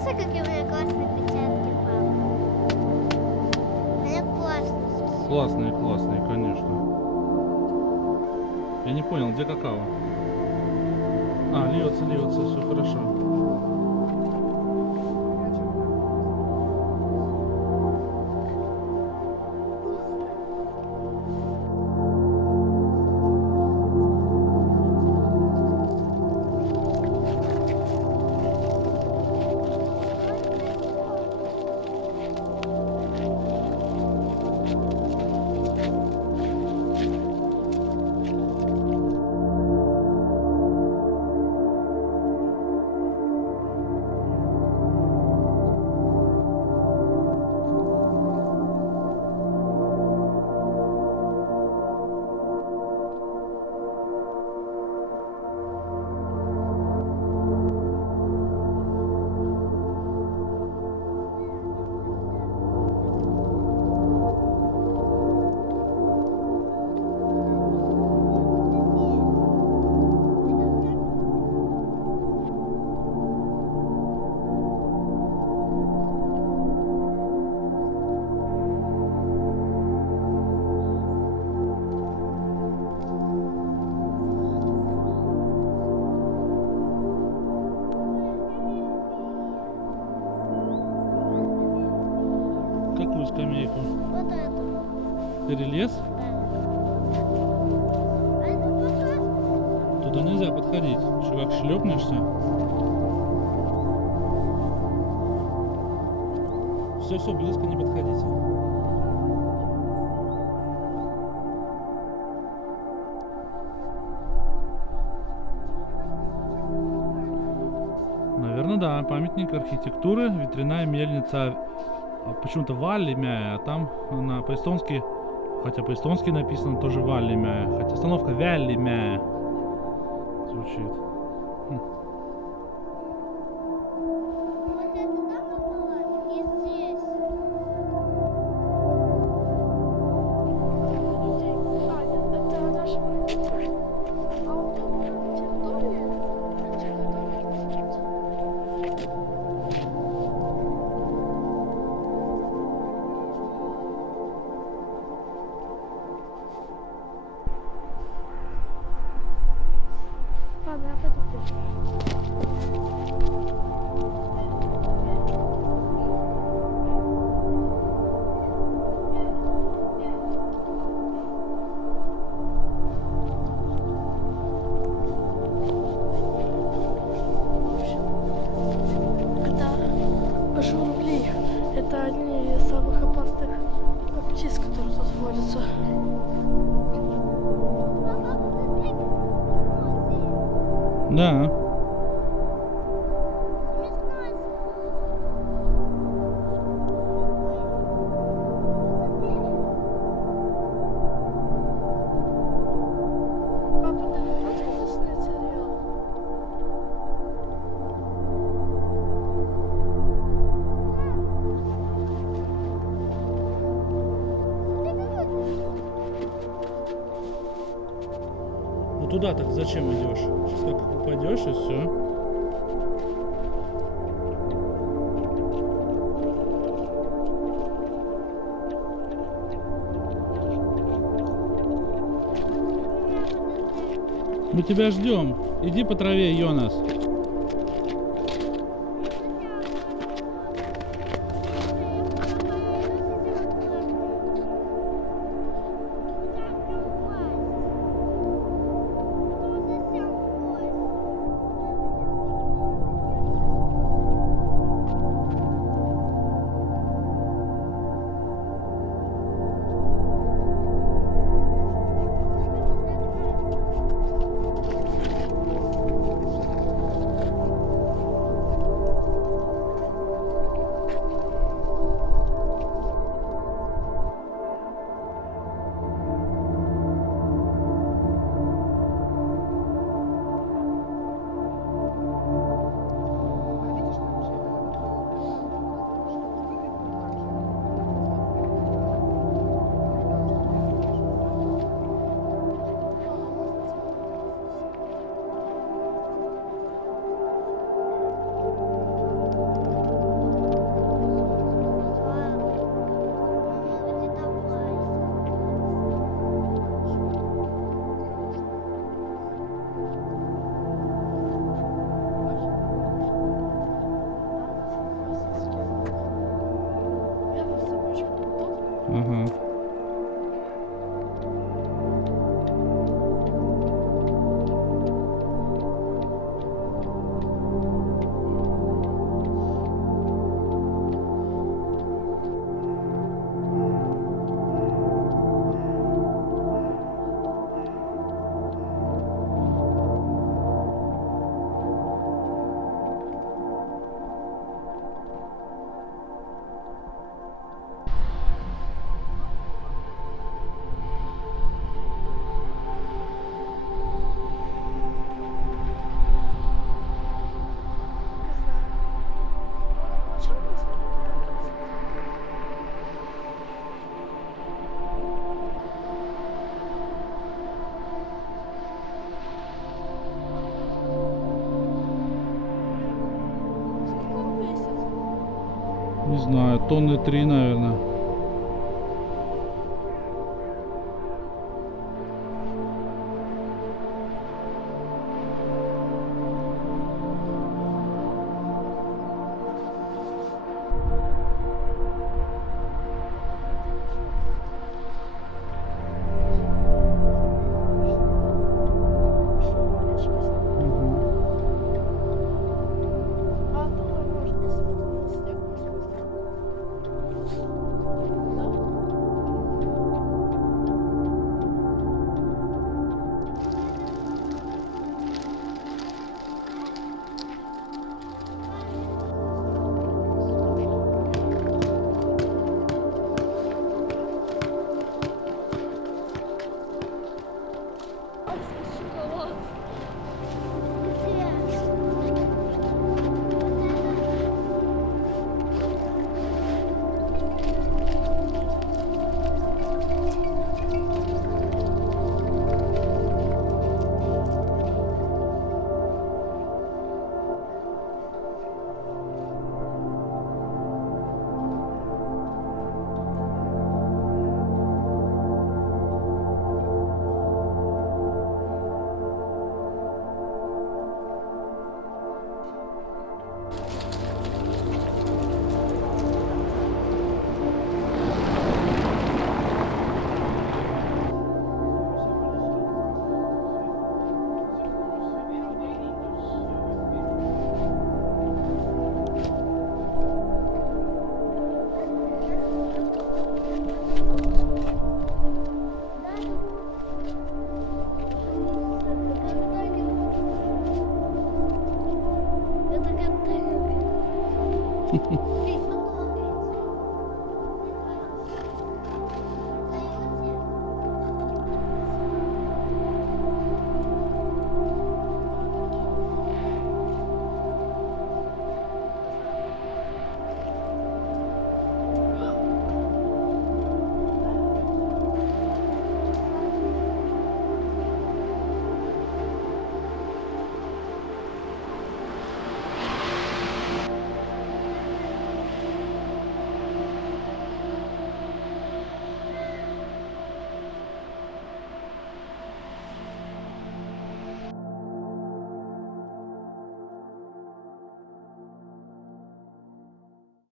нравится, как у меня классные печатки, папа? Они классные. Классные, классные, конечно. Я не понял, где какао? А, льется, все хорошо. Какую скамейку? Вот эту. Перелез? Да. А это пока... Туда нельзя подходить. Что, как шлепнешься? Все, близко не подходите. Наверное, да. Памятник архитектуры, ветряная мельница. Почему-то Валлимяя, а там она по-эстонски, хотя по-эстонски написано тоже Валлимяя, хотя остановка Вяллимяя звучит. Вот это там на палатке и здесь. Это наша территория. А вот тут территория, ладно, я пойду первый. Это журавли. Это одни из самых опасных птиц, которые тут водятся. Папа, посмотри, как Да. Папа, ты не против заснять сериал? Ну туда так зачем идешь? Сейчас как упадешь и все. Мы тебя ждем. Иди по траве, Йонас. тонны 3, наверное. А оттуда можно, если вот снег можно. Шоколад. Это контейнер.